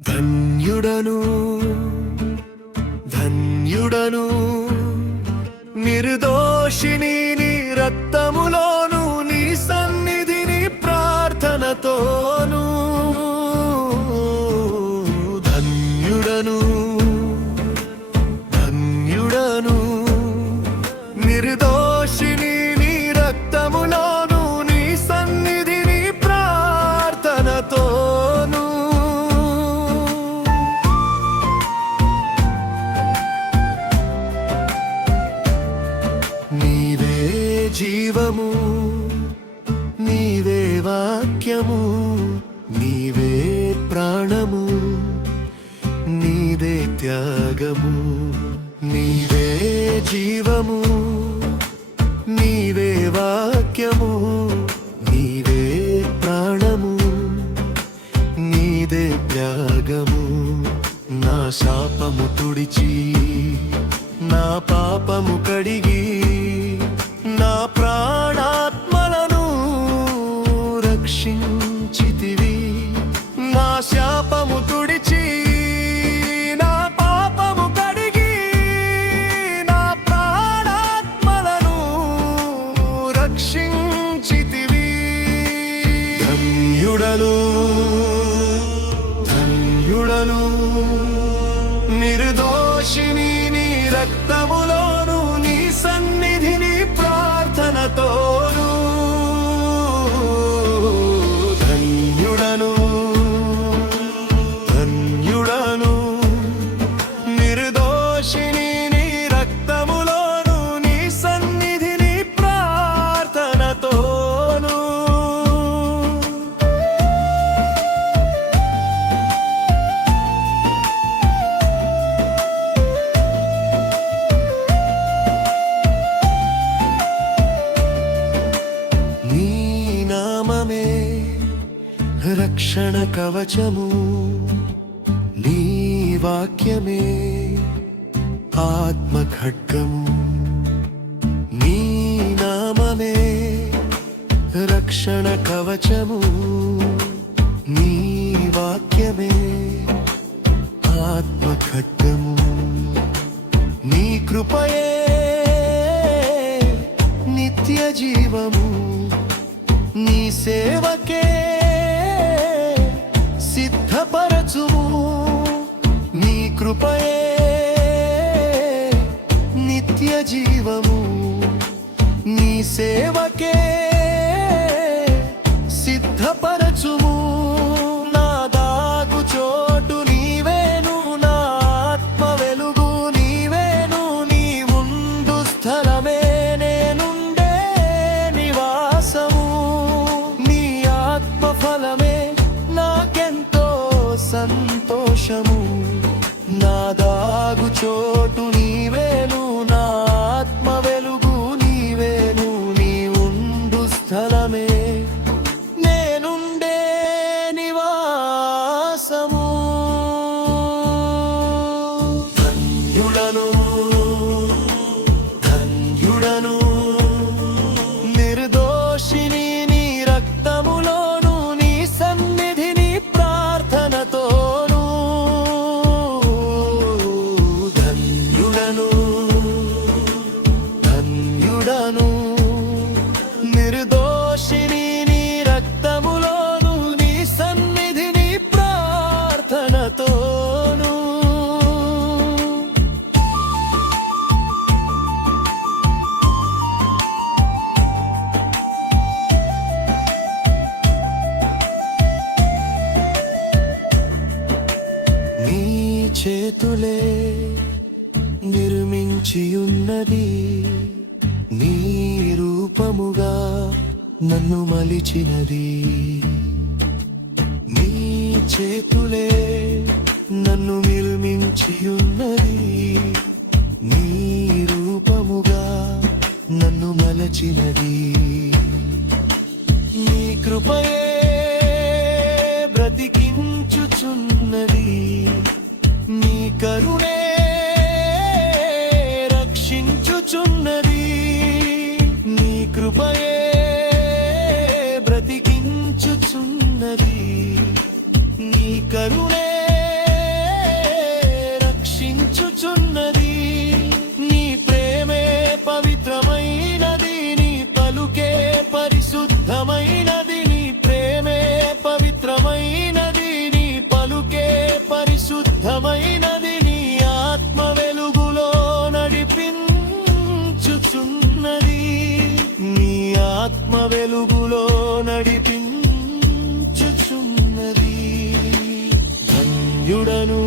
ధన్యుడను ధన్యుడను నిర్దోషిని నీ రక్తములోను నీ సన్నిధిని ప్రార్థనతోను ధన్యుడను ధన్యుడను నిర్దోషిని నీ రక్తములోను నీ సన్నిధిని ప్రార్థనతోను నీవే జీవము నీవే వాక్యము నీవే ప్రాణము నీవే త్యాగము నీవే జీవము నీవే వాక్యము నీవే ప్రాణము నీదే త్యాగము నా శాపము తుడిచి నా పాపము కడిగి నా ప్రాణాత్మలను రక్షించితివి నా శాపము తుడిచి నా పాపము కడిగి నా ప్రాణాత్మలను రక్షించితివి ధన్యుడను ధన్యుడను నిర్దోషిని నీ రక్తములోను నీ సన్నిధిని ప్రార్థనతోను ధన్యుడను ధన్యుడను నిర్దోషిని నీ రక్తములోను నీ సన్నిధిని ప్రార్థనతోను నీ నామమే రక్షణ కవచము నీ వాక్యమే ఆత్మ ఖడ్గము నీ నామమే రక్షణ కవచము నీ వాక్యమే ఆత్మ ఖడ్గము నీ కృపయే నిత్య జీవము నీ సేవకే సిద్ధపరచుము నీ కృపయే నిత్య జీవము నీ సేవకే సిద్ధపరచుము నా దాగు చోటు నీవేను నా ఆత్మ వెలుగు నీవేను నీ ముందు స్థలమే నేనుండే నివాసము నీ ఆత్మ ఫలమే నాకెంతో సంతోషము నా దాగు చోటు నీవేను నా ఆత్మ వెలుగు నీవేను నీ ఉండు స్థలమే నేనుండే నివాసము ధన్యుడను ధన్యుడను నిర్దోషిని నీ రక్తములోను నీ సన్నిధిని ప్రార్థనతోను ధన్యుడను ధన్యుడను నిర్దోషిని నీ రక్తములోను నీ సన్నిధిని ప్రార్థనతోను నీ చేతులే నిర్మించియున్నది నీ రూపముగా నన్ను మలిచినది నీ చేతులే నన్ను నిర్మించియున్నది నీ రూపముగా నన్ను మలచినది నీ కృపయే బ్రతికించుచున్నది నీ కరుణే రక్షించుచున్నది నీ కృపయే బ్రతికించుచున్నది నీ కరుణే ధన్యుడను